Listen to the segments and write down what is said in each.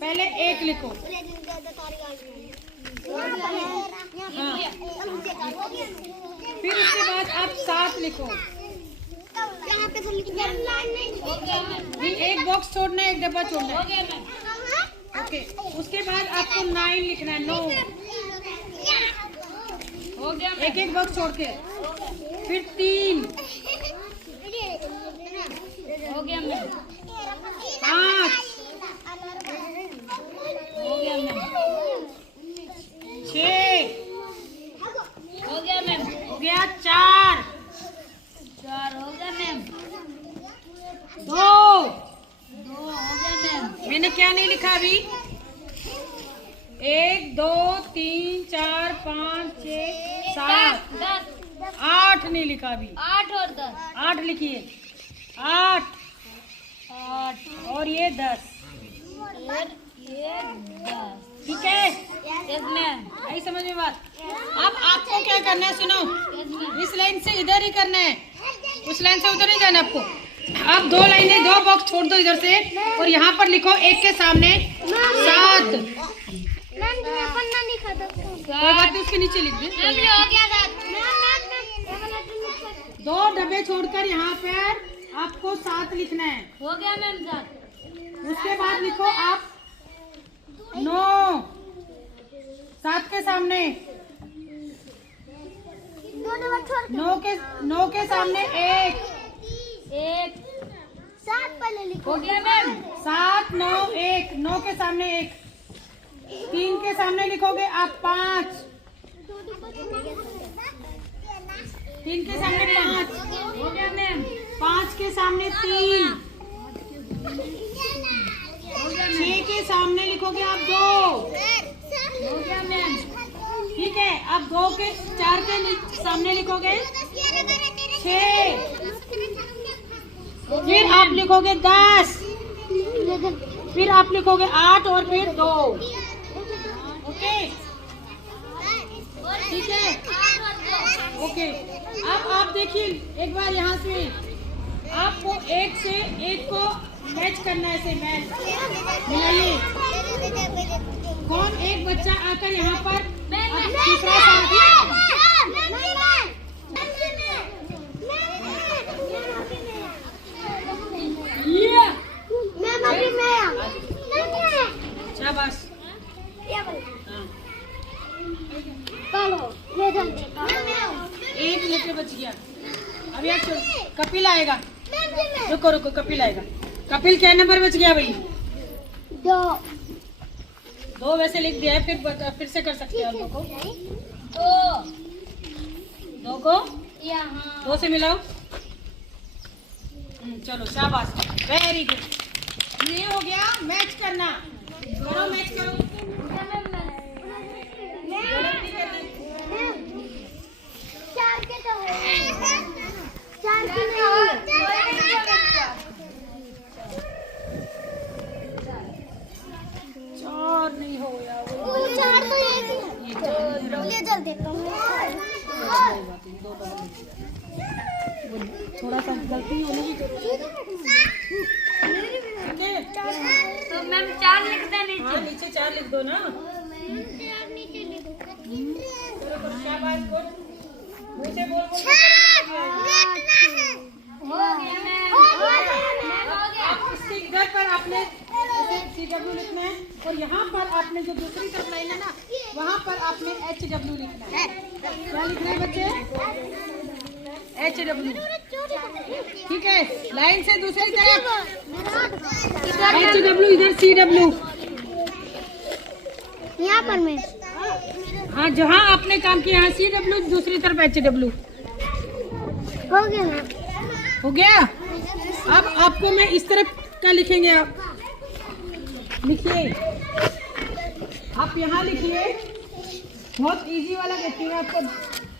पहले एक लिखो। हाँ। फिर उसके बाद आप 7 लिखो। नहीं, एक बॉक्स छोड़ना है, एक डब्बा छोड़ना है। ओके, उसके बाद आपको 9 लिखना है। 9 हो गया। एक एक बॉक्स छोड़ के। फिर 3 हो गया मैम। 5 हो गया मैम। 6 हो गया मैम। हो गया। 4 हो गया मैम। 2 हो गया मैम। मैंने क्या नहीं लिखा अभी? 1 2 3 4 5 6 7 10 8 नहीं लिखा अभी। 8 और 10 8 लिखिए। 8 और ये 10। ये 10। ठीक है, यस मैम। आई समझ में बात? अब आपको क्या करना है सुनो, यस मैम। इस लाइन से इधर ही करना है, उस लाइन से उधर नहीं जाना आपको। आप 2 लाइनें 2 बॉक्स छोड़ दो इधर से और यहाँ पर लिखो एक के सामने 7। कोई बात नहीं, उसके नीचे लिख दे। हो गया 2 डब्बे छोड़कर यहाँ पर आपको 7 लिखना है। हो गया मैम 7। उसके बाद लिखो आप 9 7 के सामने 9 के सामने 1 हो गया मैम। 7 9 1 9 के सामने 1। 3 के सामने लिखोगे आप 5। 3 के सामने 5। हो गया मैम। 5 के सामने 3। 6 के सामने लिखोगे आप 2। हो गया मैम। ठीक है, अब 2 के 4 के सामने लिखोगे 6। फिर आप लिखोगे 10। फिर आप लिखोगे 8 और फिर 2। ओके, ठीक है, ओके। अब आप देखिए एक बार यहाँ से आपको एक से एक को मैच करना है, ऐसे मैच मिलाइए। कौन एक बच्चा आकर यहाँ पर तीसरा साथ शाबाश। एक लेटर बच गया। अब यार कपिल आएगा। रुको रुको, कपिल आएगा। कपिल क्या नंबर बच गया भाई? 2 वैसे लिख दिया है, फिर से कर सकते हैं। 2 को यहाँ 2 से मिलाओ। चलो शाबाश, वेरी गुड। ये हो गया मैच करना। करो मैच करो। गलत नहीं करना। चार नहीं हो यार, थोड़ा सा गलती होने की तो मैम 4 लिख दे नीचे। हाँ, नीचे 4 लिख दो ना। शाबाश, बोल मुझे बोल बोल। हो गया मैम। आप इसके इधर पर आपने CW लिखना है और यहाँ पर आपने जो दूसरी तरफ लाइन है ना, वहाँ पर आपने HW लिखना है। क्या लिखना है बच्चे? HW। ठीक है, लाइन से दूसरी तरफ HW, इधर CW। यहाँ पर मैं हाँ, जहाँ आपने काम किया यहाँ CW, दूसरी तरफ HW। हो गया ना? हो गया। अब आपको मैं इस तरफ का लिखेंगे। आप लिखिए, आप यहाँ लिखिए। बहुत इजी वाला देती हूँ आपको।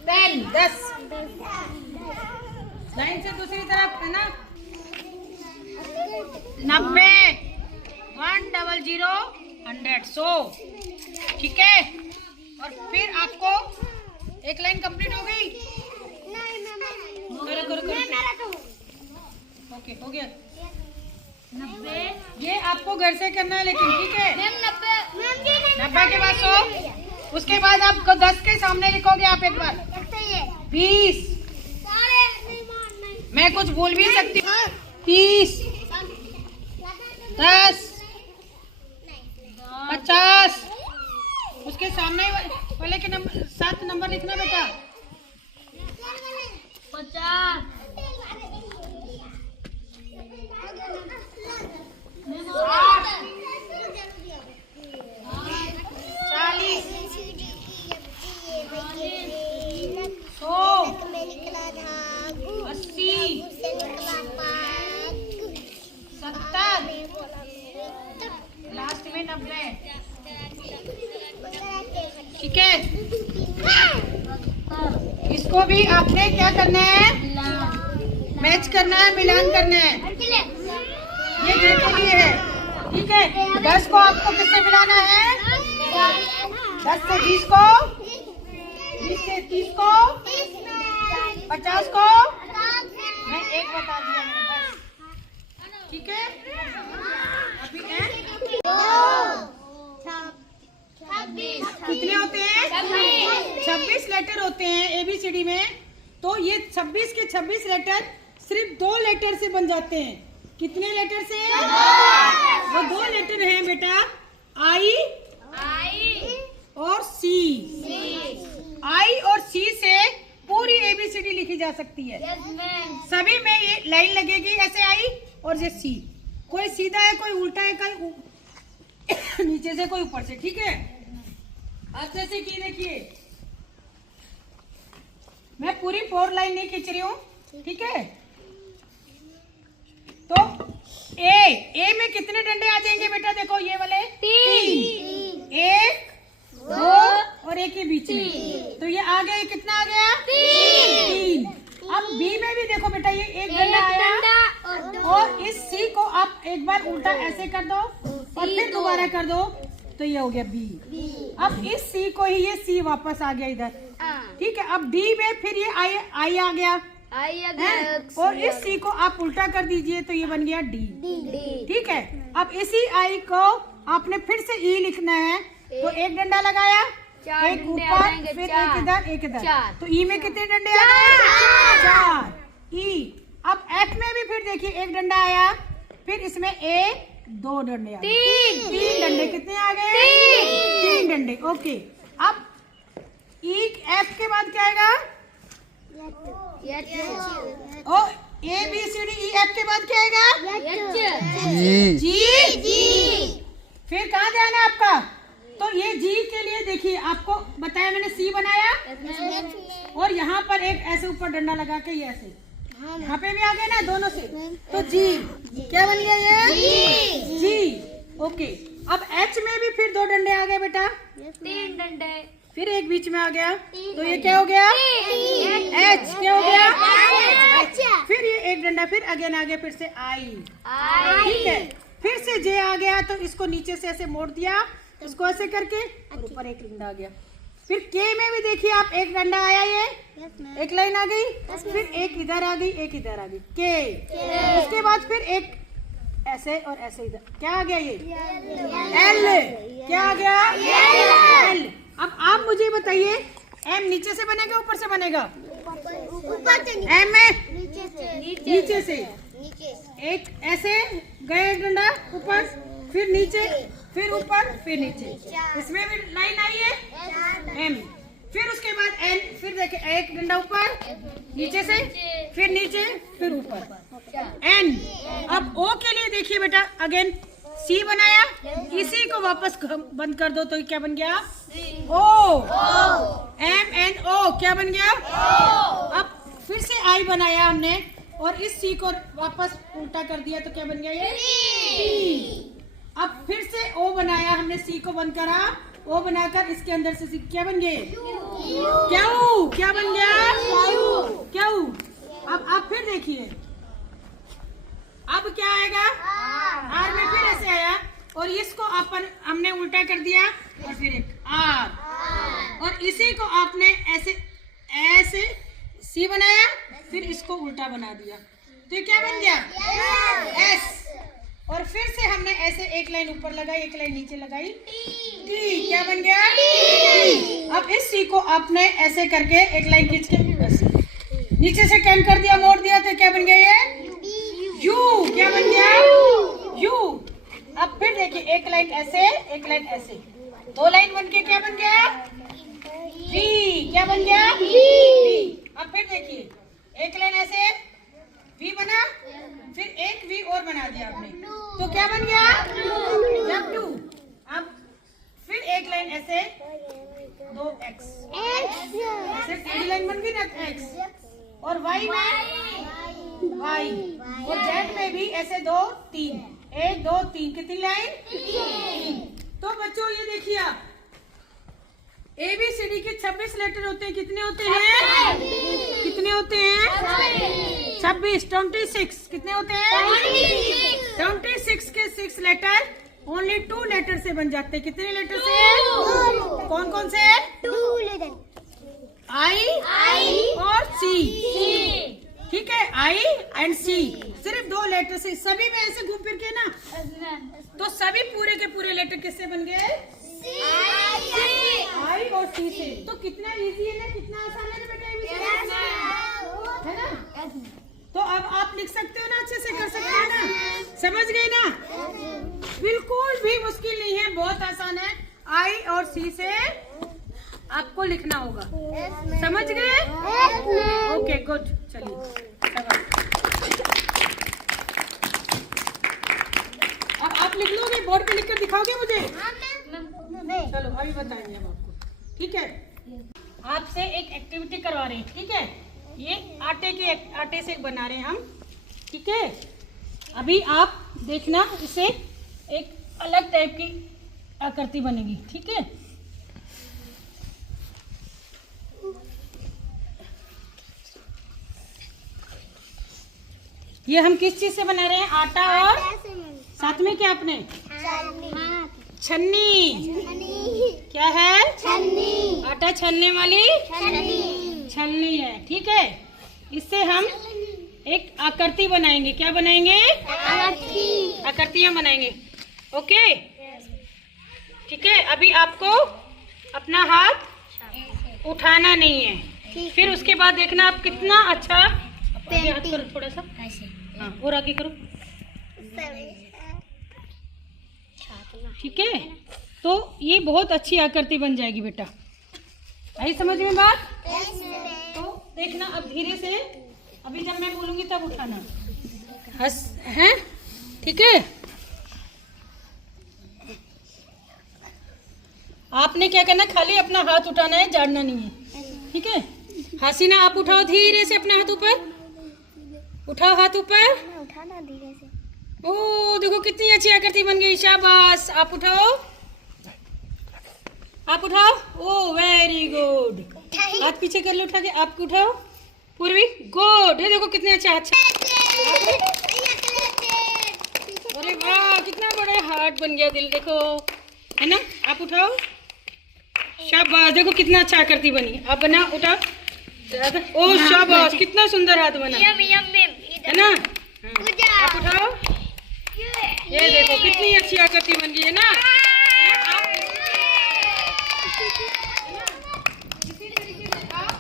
10 लाइन से दूसरी तरफ है ना। 90 100 100 100। ठीक है, और फिर आपको एक लाइन कंप्लीट हो गई। करो करो करो। ओके, हो गया। 90 ये आपको घर से करना है लेकिन, ठीक है? मैम उसके बाद आप 10 के सामने लिखोगे आप एक बार 20। मैं कुछ भूल भी सकती हूँ। 30, 10, 50। उसके सामने वाले के नंबर 7 नंबर लिखना बेटा। 50, 40, 100, 80, 70, लास्ट में 90। ठीक है, इसको भी आपने क्या करना है, मैच करना है, मिलान करना है। ये जे के लिए है। ठीक है, 10 को आपको किससे मिलाना है? 10 से 20 को, 20 से 30 को, 50 को। मैं एक बता दिया मैंने बस। ठीक है, अभी है कितने होते हैं? 26 लेटर होते हैं ABCD में। तो ये 26 के 26 लेटर सिर्फ 2 लेटर से बन जाते हैं। कितने लेटर से? वो 2 लेटर हैं बेटा, I और C। I और C से पूरी ABCD लिखी जा सकती है। सभी में ये लाइन लगेगी, ऐसे I और ये C। कोई सीधा है, कोई उल्टा है, कोई नीचे से, कोई ऊपर से। ठीक है, अब जैसे कि देखिए, मैं पूरी 4 लाइन नहीं खींच रही हूँ। ठीक है, तो ए में कितने डंडे आ जाएंगे बेटा? देखो ये वाले 3, 1, 2 और एक के बीच में, तो ये आ गया। कितना आ गया? 3। अब बी में भी देखो बेटा, ये एक डंडा आया और इस सी को आप एक बार उल्टा ऐसे कर दो और फिर दोबारा कर दो, तो ये हो गया बी। अब इस सी को ही ये सी वापस आ गया इधर। ठीक है, अब डी में फिर ये आई आ गया और इस सी को आप उल्टा कर दीजिए, तो ये बन गया डी। ठीक है, अब इसी आई को आपने फिर से ई लिखना है, तो एक डंडा लगाया, एक ऊपर, फिर एक इधर, एक इधर, तो ई में कितने डंडे आ गए? 4। ई। अब एफ में भी फिर देखिए, एक डंडा आया, फिर इसमें 1, 2 डंडे आ गए। 3 डंडे कितने आ गए? 3 डंडे। ओके, अब ई एफ के बाद क्या आएगा? ओ ABCDEF के बाद क्या आएगा? जी। फिर कहाँ ध्यान है आपका? तो ये जी के लिए देखिए, आपको बताया मैंने, सी बनाया और यहाँ पर एक ऐसे ऊपर डंडा लगा के ये ऐसे, यहाँ पे भी आ गए ना दोनों से, तो जी क्या बन गया ये? जी। ओके, अब एच में भी फिर 2 डंडे आ गए बेटा, 3 डंडे, फिर एक बीच में आ गया, तो ये क्या हो गया? एच। क्या हो गया? फिर ये एक डंडा, फिर अगेन आ गया, फिर से आई। ठीक है, फिर से जे आ गया, तो इसको नीचे से ऐसे मोड़ दिया, इसको ऐसे करके, और ऊपर एक डंडा आ गया। फिर के में भी देखिए आप, एक डंडा आया, ये एक लाइन आ गई, फिर एक इधर आ गई, एक इधर आ गई, के। उसके बाद फिर एक ऐसे और ऐसे इधर, क्या आ गया? ये एल। क्या आ गया? एल। अब आप मुझे बताइए, एम नीचे से बनेगा ऊपर से बनेगा? एम में नीचे से एक ऐसे गए, एक डंडा ऊपर, फिर नीचे, फिर ऊपर, फिर नीचे, इसमें भी लाइन आई है एम। फिर उसके बाद एन, फिर देखिए एक डंडा ऊपर, नीचे से, फिर नीचे, फिर ऊपर, एन। अब ओ के लिए देखिए बेटा, अगेन सी बनाया, इसी को वापस बंद कर दो, तो क्या बन गया? ओ। MNO क्या बन गया? अब फिर से आई बनाया हमने और इस सी को वापस उल्टा कर दिया, तो क्या बन गया ये? टी। अब फिर से ओ बनाया हमने, सी को बंद करा, ओ बनाकर इसके अंदर से सी, क्या बन गए? क्यू। क्या बन गया? क्यू। अब आप फिर देखिए, अब क्या आएगा? आर में फिर ऐसे आया और इसको हमने उल्टा कर दिया और फिर एक आर, और इसी को आपने ऐसे ऐसे सी बनाया, फिर इसको उल्टा बना दिया, तो ये क्या बन गया? एस। और फिर से हमने ऐसे एक लाइन ऊपर लगाई, एक लाइन नीचे लगाई, टी। क्या बन गया? टी। अब इस सी को आपने ऐसे करके एक लाइन खींच के बस नीचे से टर्न कर दिया, मोड़ दिया, तो क्या बन गया ये? यू। क्या बन गया? यू। अब फिर देखिए एक लाइन ऐसे, एक लाइन ऐसे, दो लाइन बन के क्या बन गया? वी। क्या बन गया? वी। अब फिर देखिए एक लाइन ऐसे वी बना, फिर एक वी और बना दिया आपने, तो क्या बन गया? W। अब फिर एक लाइन ऐसे, दो एक्स, सिर्फ टेढ़ी लाइन बन गई ना एक्स, और वाई में वाई, और जेड में भी ऐसे दो तीन, एक दो तीन, कितनी लाइन? तीन। तो बच्चों ये देखिए आप ABCD के 26 लेटर होते हैं, कितने होते हैं? कितने होते हैं? 26, 26, कितने होते हैं? 26 के 6 लेटर ओनली 2 लेटर से बन जाते हैं। कितने लेटर से? कौन कौन से? 2 लेटर। I और C। ठीक है, I एंड C, सिर्फ 2 लेटर से। सभी में ऐसे घूम फिर के ना, तो सभी पूरे के पूरे लेटर किससे बन गए? आई और सी से। तो कितना इजी है ना, कितना आसान है ना बेटा, है ना? तो अब आप लिख सकते हो ना, अच्छे से कर सकते हो ना, समझ गए ना? बिल्कुल भी मुश्किल नहीं है, बहुत आसान है। आई और सी से आपको लिखना होगा, समझ गए? ओके गुड, चलिए अब आप लिख लोगे, बोर्ड पे लिखकर दिखाओगे मुझे? चलो अभी बताएंगे हम आपको, ठीक है? आपसे एक एक्टिविटी करवा रहे हैं, ठीक है? ये आटे से बना रहे हैं हम, ठीक है? अभी आप देखना, इसे एक अलग टाइप की आकृति बनेगी, ठीक है? ये हम किस चीज से बना रहे हैं? आटा और साथ में क्या अपने? छन्नी। क्या है? छन्नी। आटा छन्ने वाली छन्नी है, ठीक है? इससे हम एक आकृति बनाएंगे। क्या बनाएंगे? आकृतियां बनाएंगे, ओके? ठीक है, अभी आपको अपना हाथ उठाना नहीं है, फिर उसके बाद देखना आप कितना अच्छा आगे हाथ करो, थोड़ा सा, हाँ और आगे करो, ठीक है? तो ये बहुत अच्छी आकृति बन जाएगी बेटा, आई समझ में बात? तो देखना अब धीरे से, अभी जब मैं बोलूंगी तब उठाना, हंस हैं, ठीक है? आपने क्या करना, खाली अपना हाथ उठाना है, झाड़ना नहीं है, ठीक है? हसीना आप उठाओ धीरे से अपना हाथ ऊपर, उठाओ हाथ ऊपर, उठाना धीरे से। ओ देखो कितनी अच्छी आकृति बन गई, शाबाश। आप उठाओ, आप उठाओ, ओ वेरी गुड। हाथ पीछे कर लो उठा के, आप उठाओ पूर्वी, गुड। ये देखो कितने अच्छे हाथ, अरे वाह कितना बड़ा हार्ट बन गया, दिल देखो, है ना? आप उठाओ, शाबाश, देखो कितना अच्छा आकृति बनी। आप बना, उठाओ, ओ शाबाश, कितना सुंदर हाथ बना, है ना? आप उठाओ, ये देखो कितनी अच्छी आकृति बन गई है ना? इसी तरीके से आप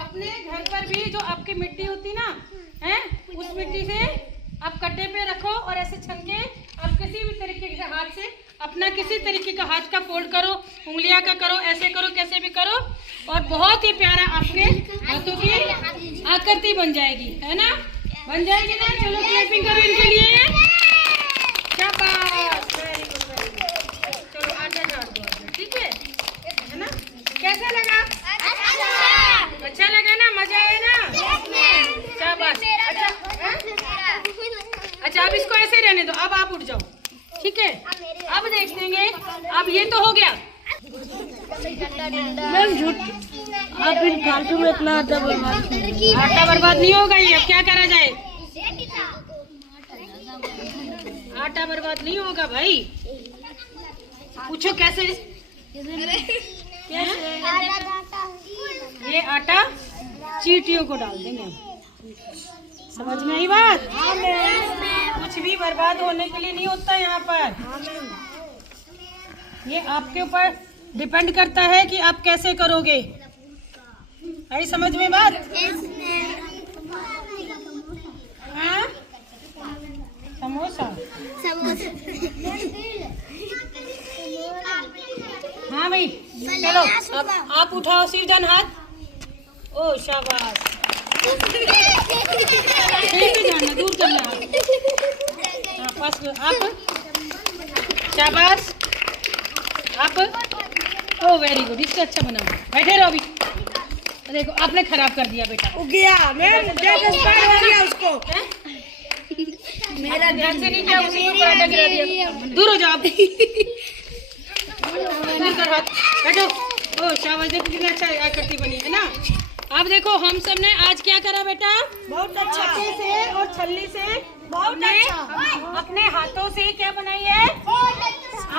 अपने घर पर भी जो आपकी मिट्टी होती ना, है, उस मिट्टी से आप कट्टे पे रखो और ऐसे छन के आप किसी भी तरीके के हाथ से अपना किसी तरीके का हाथ का फोल्ड करो, उंगलियां का करो, ऐसे करो, कैसे भी करो, और बहुत ही प्यारा आपके हाथों की आकृति बन जाएगी, है ना? बन जाएगी ना? चलो क्लैपिंग करो इनके लिए, शाबाश, वेरी गुड, वेरी गुड। चलो आटा झाड़ दो, ठीक है ना? कैसा लगा? अच्छा लगा ना? मजा आया ना? शाबाश। अच्छा अब इसको ऐसे रहने दो, अब आप उठ जाओ, ठीक है? अब देखेंगे, अब ये तो हो गया। मैम झूठ, आप फिर फालतू में इतना आटा बर्बाद नहीं होगा, ये अब क्या करा जाए? आटा बर्बाद नहीं होगा भाई, पूछो कैसे? ये आटा चींटियों को डाल देंगे, समझ में आई बात? कुछ भी बर्बाद होने के लिए नहीं होता यहाँ पर। ये आपके ऊपर डिपेंड करता है कि आप कैसे करोगे। आई समझ में बात? हाँ? समोसा। हाँ भाई चलो अब आप उठाओ सिरजन हाथ। ओ शाबाश। जाना दूर करना। हाँ पास आप शाबाश आप। ओ वेरी गुड, इससे अच्छा बनाओ। बैठे रहो अभी। देखो आपने खराब कर दिया बेटा। हो गया मैम, एक्सपायर हो गया उसको। मेरा ध्यान से नहीं किया, उसी को पराठा गिरा दिया। दूर हो जाओ। बैठो। ओ शाबाश, देखो कितना अच्छा आकृति बनी है ना। अब देखो हम सब ने आज क्या करा बेटा? बहुत अच्छा। आटे से और छल्ली से बहुत अच्छा। अपने हाथों से क्या बनाई है?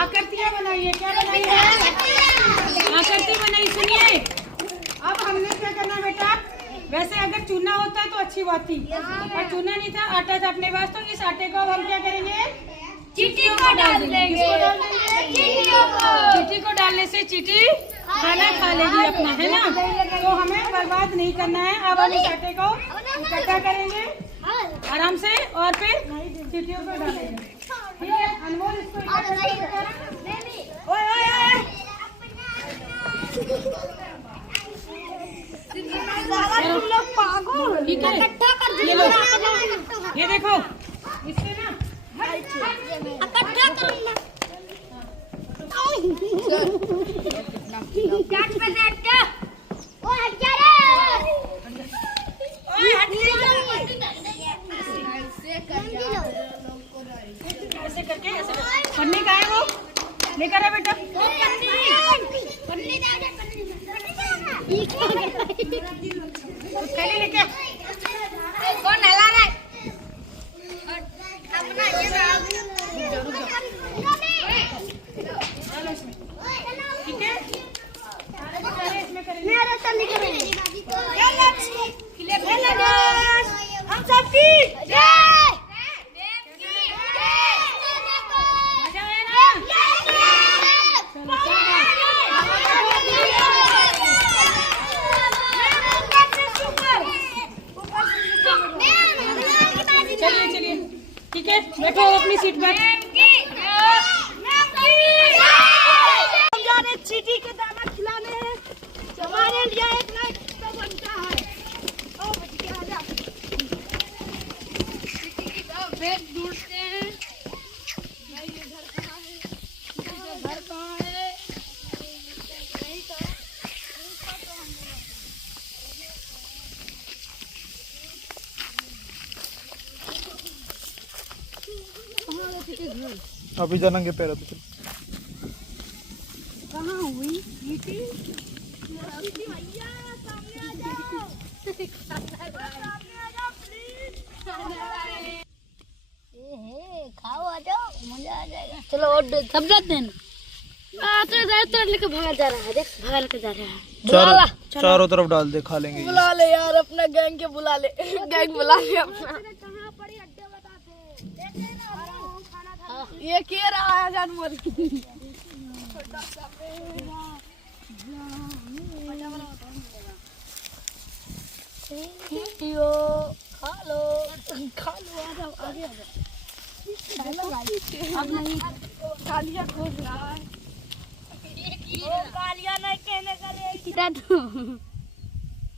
आकृतियाँ बनाई है। क्या बनाई है? आकृति बनाई। सुनिए अब हमने क्या करना बेटा? वैसे अगर चूना होता तो अच्छी बात थी, पर चूना नहीं था, आटा था अपने पास। तो इस आटे को अब हम क्या करेंगे? चींटी को डाल देंगे। चींटी को डालने से चींटी खाना खा लेगी अपना, है ना। तो हमें बर्बाद नहीं करना है। अब हम इस आटे को इकट्ठा करेंगे आराम से और फिर चींटियों को डालेंगे। ठीक है अनमोल, इसको इकट्ठा करेगा। ओए ओए ओए तुम लोग पागल। ठीक है ये लो, ये देखो इससे ना ऐसे करके ऐसे पन्नी का है वो लेकर है बेटा। थैली लेके कौन नला रहा है? ठीक है इसमें करेंगे। हम सबकी मजा आया ना? चलो चलिए चलिए ठीक है बैठो अपनी सीट पर। चींटी के दाना खिलाने हमारे लिए एक लाइक तो बनता है। ओ बच्चे आजा। पेट ढूंढते हैं। भाई ये घर कहाँ है? घर कहाँ है? नहीं तो अभी जानेंगे पैरों पे। कहाँ हुई चींटी? भैया सामने आ जाओ। खाओ आ जाओ, मजा आ जाएगा। चलो और सब जाते हैं ना। तो लेके भागा जा रहा है। देख भागा लेके जा रहा है। चारों तरफ डाल दे, खा लेंगे। बुला ले यार अपना गैंग के, बुला ले गैंग बुला ले अपना। ये क्या रहा है जानवर? खा लो आ जाओ आगे आ जाओ। अब नहीं कालिया खोज रहा है। कालिया नहीं कहने का रे।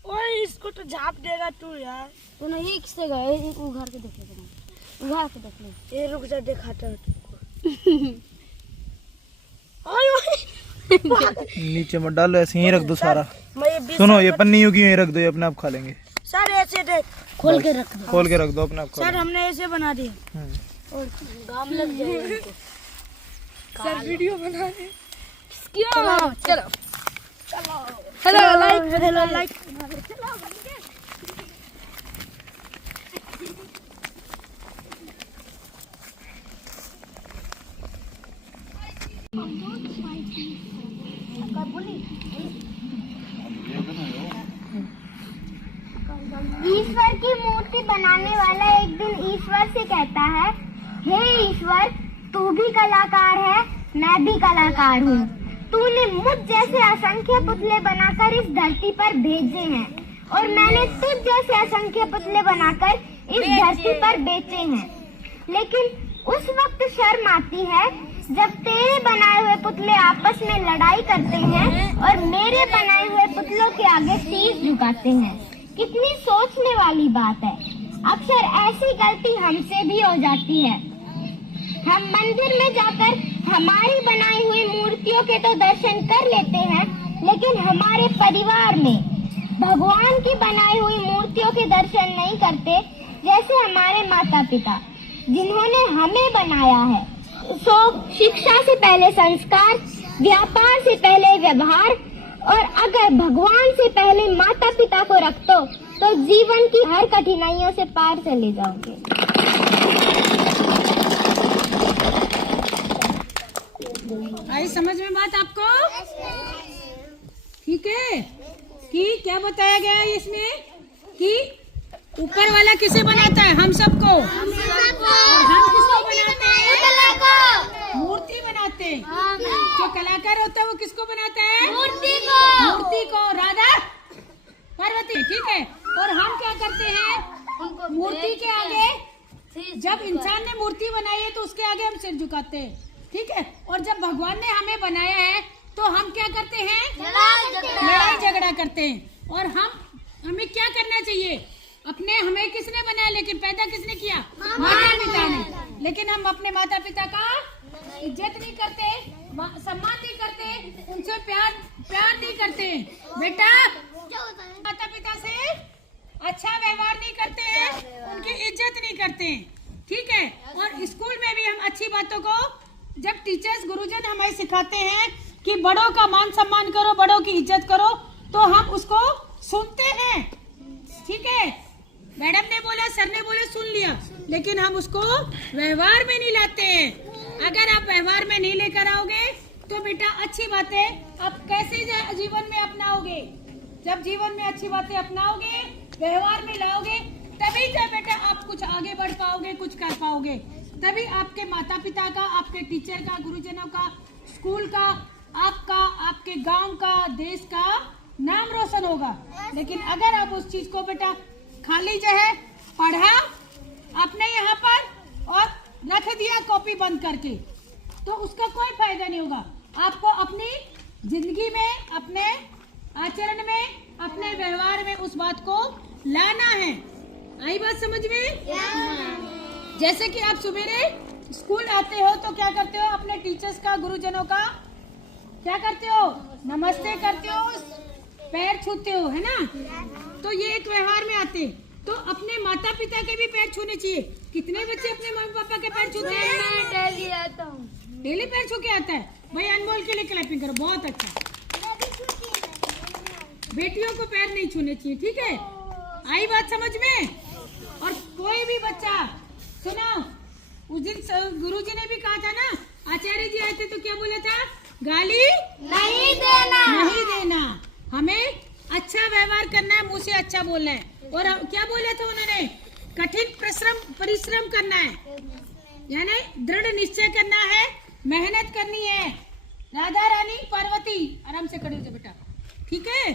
ओए इसको तो झाप देगा तू यार। तो नहीं किससे गए? उघार के देख ले, उघार के देख ले। ये रुक जा दिखाता है तुमको। नीचे मत डालो, ऐसे ही रख दो सारा। मैं ये 20 सुनो ये पन्नी यूं की यूं ही रख दो, ये अपने आप खा लेंगे। सर ऐसे देख, खोल के रख दो। खोल के रख दो, अपने आप खा सर लेंगे। हमने ऐसे बना दिया। और गाम लग जाएगा इनको। सर वीडियो बना रहे। चलो चलो हेलो लाइक ईश्वर की मूर्ति बनाने वाला एक दिन ईश्वर से कहता है, हे ईश्वर, तू भी कलाकार है, मैं भी कलाकार हूँ। तूने मुझ जैसे असंख्य पुतले बनाकर इस धरती पर भेजे हैं और मैंने तुझ जैसे असंख्य पुतले बनाकर इस धरती पर बेचे हैं। लेकिन उस वक्त शर्म आती है जब तेरे बनाए हुए पुतले आपस में लड़ाई करते हैं और मेरे बनाए हुए पुतलों के आगे शीश झुकाते हैं। कितनी सोचने वाली बात है। अक्सर ऐसी गलती हमसे भी हो जाती है। हम मंदिर में जाकर हमारी बनाई हुई मूर्तियों के तो दर्शन कर लेते हैं, लेकिन हमारे परिवार में भगवान की बनाई हुई मूर्तियों के दर्शन नहीं करते। जैसे हमारे माता पिता जिन्होंने हमें बनाया है। सो शिक्षा से पहले संस्कार, व्यापार से पहले व्यवहार, और अगर भगवान से पहले माता पिता को रख दो तो जीवन की हर कठिनाइयों से पार चले जाओगे। आई समझ में बात आपको? ठीक है कि क्या बताया गया है इसमें कि ऊपर वाला किसे बनाता है? हम सबको। और हम किसको बनाते हैं? मूर्ति बनाते हैं। जो कलाकार होता है वो किसको बनाता है? मूर्ति को। राधा पार्वती, ठीक है। और हम क्या करते हैं? मूर्ति के आगे, जब इंसान ने मूर्ति बनाई है तो उसके आगे हम सिर झुकाते हैं, ठीक है। और जब भगवान ने हमें बनाया है तो हम क्या करते हैं? लड़ाई झगड़ा करते हैं। और हमें क्या करना चाहिए? हमें किसने बनाया, लेकिन पैदा किसने किया? माता पिता ने। लेकिन हम अपने माता पिता का इज्जत नहीं करते, सम्मान नहीं करते, उनसे प्यार नहीं करते। बेटा, माता पिता से अच्छा व्यवहार नहीं करते हैं, उनकी इज्जत नहीं करते, ठीक है। और स्कूल में भी हम अच्छी बातों को, जब टीचर्स गुरुजन हमें सिखाते हैं कि बड़ों का मान सम्मान करो, बड़ों की इज्जत करो, तो हम उसको सुनते हैं, ठीक है। मैडम ने बोला, सर ने बोला, सुन लिया, लेकिन हम उसको व्यवहार में नहीं लाते हैं। अगर आप व्यवहार में नहीं लेकर आओगे तो बेटा अच्छी बातें आप कैसे जीवन में अपनाओगे? जब जीवन में अच्छी बातें अपनाओगे, व्यवहार में लाओगे, तभी जब बेटा आप कुछ आगे बढ़ पाओगे, कुछ कर पाओगे। तभी आपके माता पिता का, आपके टीचर का, गुरुजनों का, स्कूल का, आपका, आपके गांव का, देश का नाम रोशन होगा। लेकिन अगर आप उस चीज को बेटा खाली जो है पढ़ा अपने यहाँ पर और रख दिया कॉपी बंद करके, तो उसका कोई फायदा नहीं होगा। आपको अपनी जिंदगी में, अपने आचरण में, अपने व्यवहार में उस बात को लाना है। आई बात समझ में? जैसे कि आप सवेरे स्कूल आते हो तो क्या करते हो? अपने टीचर्स का, गुरुजनों का क्या करते हो? नमस्ते करते हो, पैर छूते हो, है ना? तो ये एक व्यवहार में आते। तो अपने माता पिता के भी पैर छूने चाहिए। कितने बच्चे अपने मम्मी पापा के पैर छूते हैं? मैं डेली आता हूँ। डेली पैर छू के आता है भाई। अनमोल के लिए क्लैपिंग करो, बहुत अच्छा। बेटियों को पैर नहीं छूने चाहिए, ठीक है। आई बात समझ में? और कोई भी बच्चा, सुनो, उस दिन गुरुजी ने भी कहा था ना, आचार्य जी आए थे तो क्या बोला था? गाली नहीं देना। नहीं देना। हमें अच्छा व्यवहार करना है, मुंह से अच्छा बोलना है। और क्या बोला था उन्होंने? कठिन परिश्रम करना है, यानी दृढ़ निश्चय करना है, मेहनत करनी है। राधा रानी पार्वती, आराम से खड़े हो जाओ बेटा, ठीक है।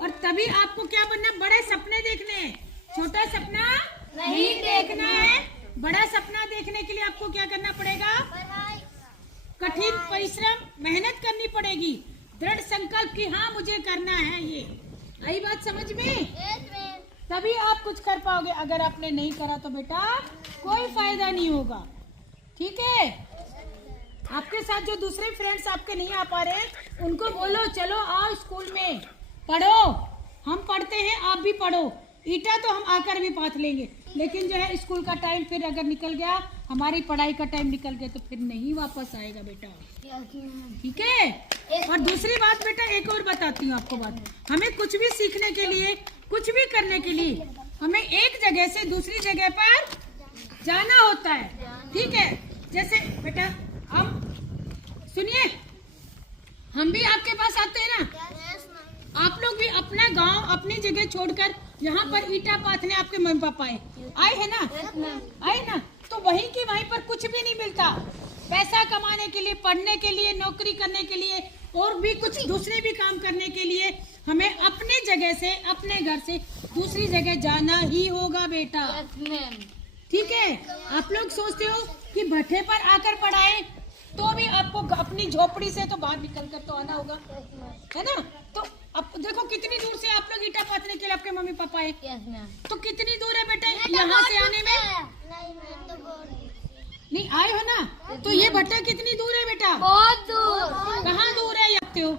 और तभी आपको क्या बनना? बड़े सपने देखने हैं, छोटा सपना नहीं देखना है। बड़ा सपना देखने के लिए आपको क्या करना पड़ेगा? कठिन परिश्रम, मेहनत करनी पड़ेगी, दृढ़ संकल्प कि हाँ मुझे करना है ये। आई बात समझ में? तभी आप कुछ कर पाओगे। अगर आपने नहीं करा तो बेटा कोई फायदा नहीं होगा, ठीक है। आपके साथ जो दूसरे फ्रेंड्स आपके नहीं आ पा रहे, उनको बोलो चलो आओ स्कूल में पढ़ो, हम पढ़ते हैं, आप भी पढ़ो। ईटा तो हम आकर भी पाथ लेंगे, लेकिन जो है स्कूल का टाइम फिर अगर निकल गया, हमारी पढ़ाई का टाइम निकल गया तो फिर नहीं वापस आएगा बेटा, ठीक है। और दूसरी बात बेटा, एक और बताती हूँ आपको बात। हमें कुछ भी सीखने के लिए, कुछ भी करने के लिए, हमें एक जगह से दूसरी जगह पर जाना होता है, ठीक है। जैसे बेटा हम सुनिए, हम भी आपके पास आते हैं ना, आप लोग भी अपना गांव, अपनी जगह छोड़कर यहाँ पर ईटा पाथने आपके मम्मी पापा आए है ना? आए ना? तो वहीं की वहीं पर कुछ भी नहीं मिलता। पैसा कमाने के लिए, पढ़ने के लिए, नौकरी करने के लिए और भी कुछ दूसरे भी काम करने के लिए हमें अपने जगह से, अपने घर से दूसरी जगह जाना ही होगा बेटा। ठीक है? आप लोग सोचते हो कि भट्ठे पर आकर पढ़ाएं तो भी आपको अपनी झोपड़ी से तो बाहर निकल कर तो आना होगा, है ना? तो अब देखो कितनी दूर से आप लोग ईटा पाथने के लिए आपके मम्मी पापा आए। तो कितनी दूर है बेटा यहाँ से आने में? नहीं आए हो ना? तो ये भट्टा कितनी दूर है बेटा? बहुत दूर। कहाँ दूर है? लगते हो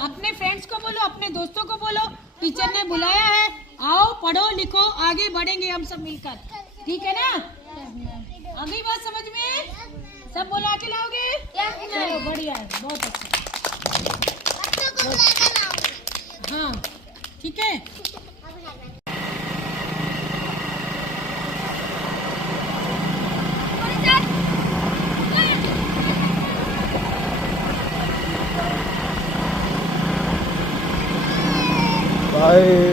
अपने फ्रेंड्स को बोलो, अपने दोस्तों को बोलो, टीचर ने बुलाया है, आओ पढ़ो लिखो, आगे बढ़ेंगे हम सब मिलकर। ठीक है ना? अगली बात समझ में? सब बुला के लाओगे? चलो बढ़िया है, बहुत अच्छा। हाँ ठीक है। बाय।